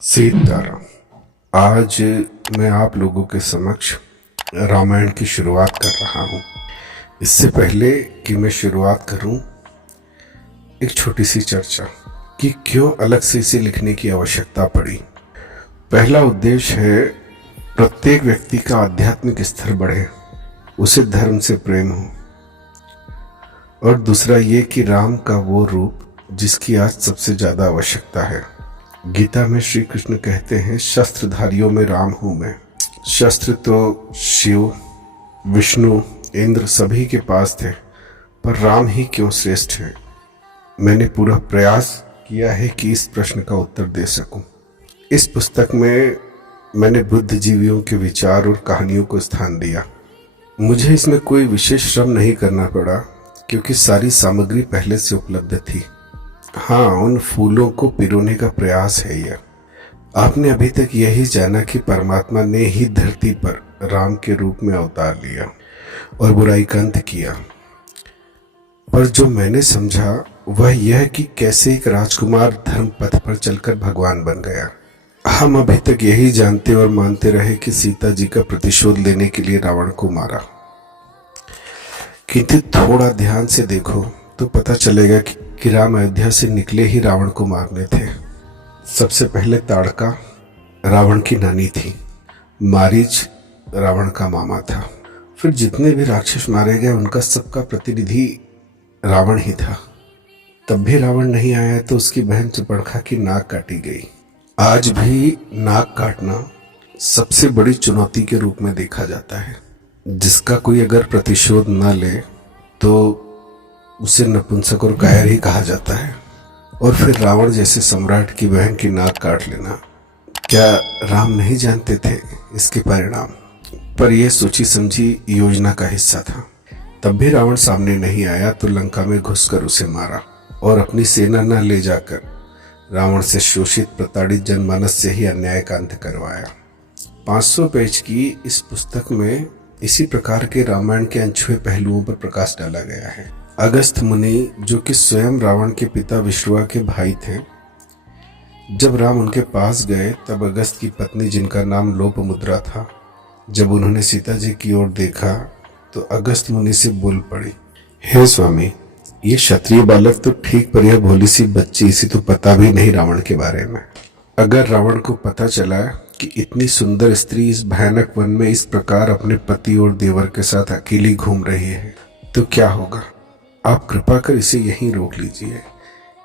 सीताराम। आज मैं आप लोगों के समक्ष रामायण की शुरुआत कर रहा हूँ। इससे पहले कि मैं शुरुआत करूँ, एक छोटी सी चर्चा कि क्यों अलग से इसे लिखने की आवश्यकता पड़ी। पहला उद्देश्य है प्रत्येक व्यक्ति का आध्यात्मिक स्तर बढ़े, उसे धर्म से प्रेम हो। और दूसरा ये कि राम का वो रूप जिसकी आज सबसे ज्यादा आवश्यकता है। गीता में श्री कृष्ण कहते हैं, शस्त्रधारियों में राम हूं मैं। शस्त्र तो शिव, विष्णु, इंद्र सभी के पास थे, पर राम ही क्यों श्रेष्ठ है। मैंने पूरा प्रयास किया है कि इस प्रश्न का उत्तर दे सकूं। इस पुस्तक में मैंने बुद्धिजीवियों के विचार और कहानियों को स्थान दिया। मुझे इसमें कोई विशेष श्रम नहीं करना पड़ा, क्योंकि सारी सामग्री पहले से उपलब्ध थी। हाँ, उन फूलों को पिरोने का प्रयास है यह। आपने अभी तक यही जाना कि परमात्मा ने ही धरती पर राम के रूप में अवतार लिया और बुराई का अंत किया। पर जो मैंने समझा वह यह कि कैसे एक राजकुमार धर्म पथ पर चलकर भगवान बन गया। हम अभी तक यही जानते और मानते रहे कि सीता जी का प्रतिशोध लेने के लिए रावण को मारा, किंतु थोड़ा ध्यान से देखो तो पता चलेगा कि राम अयोध्या से निकले ही रावण को मारने थे। सबसे पहले ताड़का रावण की नानी थी, मारीच रावण का मामा था। फिर जितने भी राक्षस मारे गए उनका सबका प्रतिनिधि रावण ही था। तब भी रावण नहीं आया तो उसकी बहन सुपर्णखा की नाक काटी गई। आज भी नाक काटना सबसे बड़ी चुनौती के रूप में देखा जाता है, जिसका कोई अगर प्रतिशोध न ले तो उसे नपुंसक और कायर ही कहा जाता है। और फिर रावण जैसे सम्राट की बहन की नाक काट लेना, क्या राम नहीं जानते थे इसके परिणाम? पर यह सोची समझी योजना का हिस्सा था। तब भी रावण सामने नहीं आया तो लंका में घुसकर उसे मारा और अपनी सेना न ले जाकर रावण से शोषित प्रताड़ित जनमानस से ही अन्याय का अंत करवाया। 500 पेज की इस पुस्तक में इसी प्रकार के रामायण के अनछुए पहलुओं पर प्रकाश डाला गया है। अगस्त मुनि, जो कि स्वयं रावण के पिता विश्रुवा के भाई थे, जब राम उनके पास गए तब अगस्त की पत्नी, जिनका नाम लोपमुद्रा था, जब उन्होंने सीता जी की ओर देखा तो अगस्त मुनि से बोल पड़ी, हे स्वामी, ये क्षत्रिय बालक तो ठीक, पर यह भोली सी बच्ची, इसे तो पता भी नहीं रावण के बारे में। अगर रावण को पता चला कि इतनी सुंदर स्त्री इस भयानक वन में इस प्रकार अपने पति और देवर के साथ अकेली घूम रही है तो क्या होगा? आप कृपा कर इसे यहीं रोक लीजिए।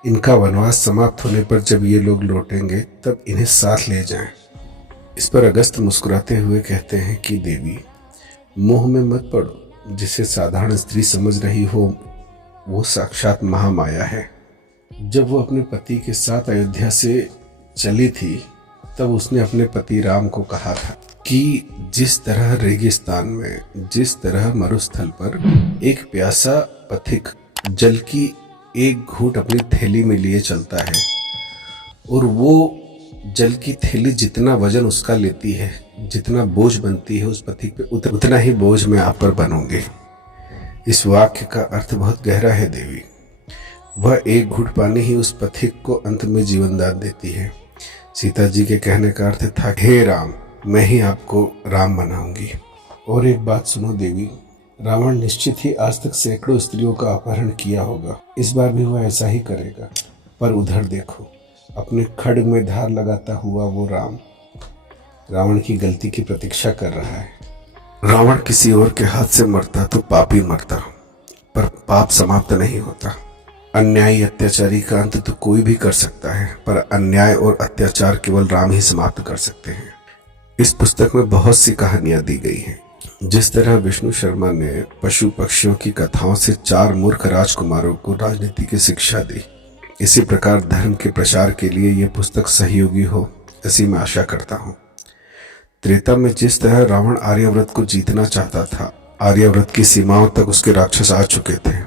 इनका वनवास समाप्त होने पर जब ये लोग लौटेंगे तब इन्हें साथ ले जाएं। इस पर अगस्त मुस्कुराते हुए कहते हैं कि देवी, मोह में मत पड़ो। जिसे साधारण स्त्री समझ रही हो वो साक्षात महामाया है। जब वो अपने पति के साथ अयोध्या से चली थी तब उसने अपने पति राम को कहा था कि जिस तरह रेगिस्तान में, जिस तरह मरुस्थल पर एक प्यासा पथिक जल की एक घूंट अपनी थैली में लिए चलता है और वो जल की थैली जितना वजन उसका लेती है, जितना बोझ बनती है उस पथिक पे, उतना ही बोझ मैं आप पर बनूंगी। इस वाक्य का अर्थ बहुत गहरा है देवी। वह एक घूंट पानी ही उस पथिक को अंत में जीवन दान देती है। सीता जी के कहने का अर्थ था, हे राम, मैं ही आपको राम बनाऊंगी। और एक बात सुनो देवी, रावण निश्चित ही आज तक सैकड़ों स्त्रियों का अपहरण किया होगा। इस बार भी वह ऐसा ही करेगा। पर उधर देखो, अपने खड्ग में धार लगाता हुआ वो राम रावण की गलती की प्रतीक्षा कर रहा है। रावण किसी और के हाथ से मरता तो पाप ही मरता, पर पाप समाप्त नहीं होता। अन्यायी अत्याचारी का अंत तो कोई भी कर सकता है, पर अन्याय और अत्याचार केवल राम ही समाप्त कर सकते हैं। इस पुस्तक में बहुत सी कहानियां दी गई हैं। जिस तरह विष्णु शर्मा ने पशु पक्षियों की कथाओं से 4 मूर्ख राजकुमारों को राजनीति की शिक्षा दी, इसी प्रकार धर्म के प्रचार के लिए यह पुस्तक सहयोगी हो, ऐसी मैं आशा करता हूँ। त्रेता में जिस तरह रावण आर्यावर्त को जीतना चाहता था, आर्यावर्त की सीमाओं तक उसके राक्षस आ चुके थे।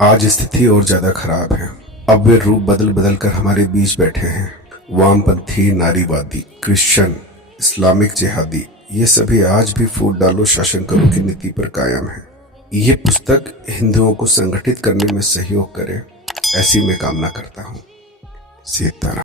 आज स्थिति और ज्यादा खराब है। अब वे रूप बदल बदल कर हमारे बीच बैठे हैं। वामपंथी, नारीवादी, क्रिश्चियन, इस्लामिक जिहादी, ये सभी आज भी फूट डालो शासन करो की नीति पर कायम है। ये पुस्तक हिंदुओं को संगठित करने में सहयोग करे, ऐसी मैं कामना करता हूँ। सीताराम।